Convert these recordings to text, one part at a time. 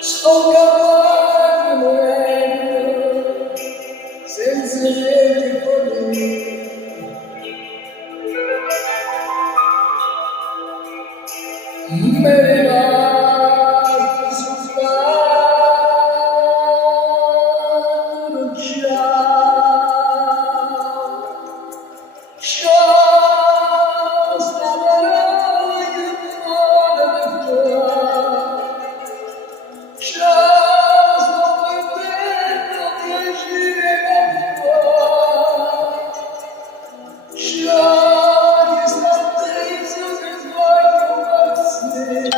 Sto cammino senza niente con me ne vado sul piano, ciao, stavolare che muore ciao, sto perdendo piacere ciao, che sta attento che sbaglio pazzi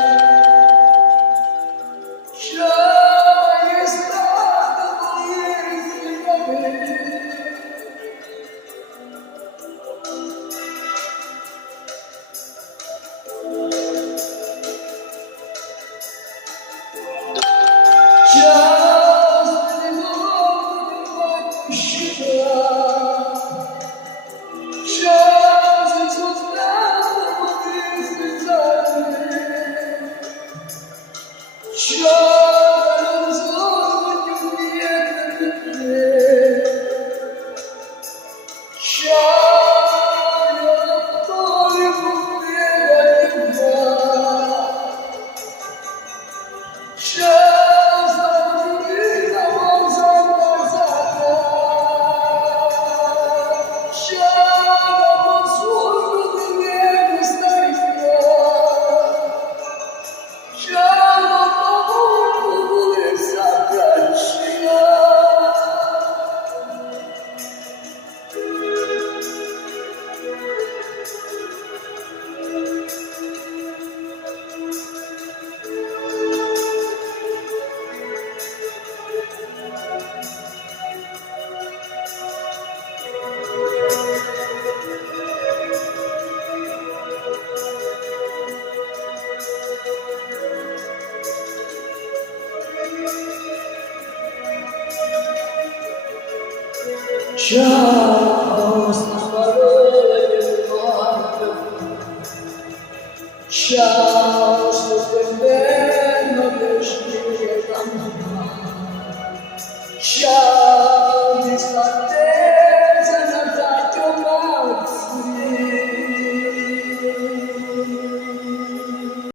ciao, che sta con me ciao, sta parole che guardo ciao, sto perdendo piacere da mamma ciao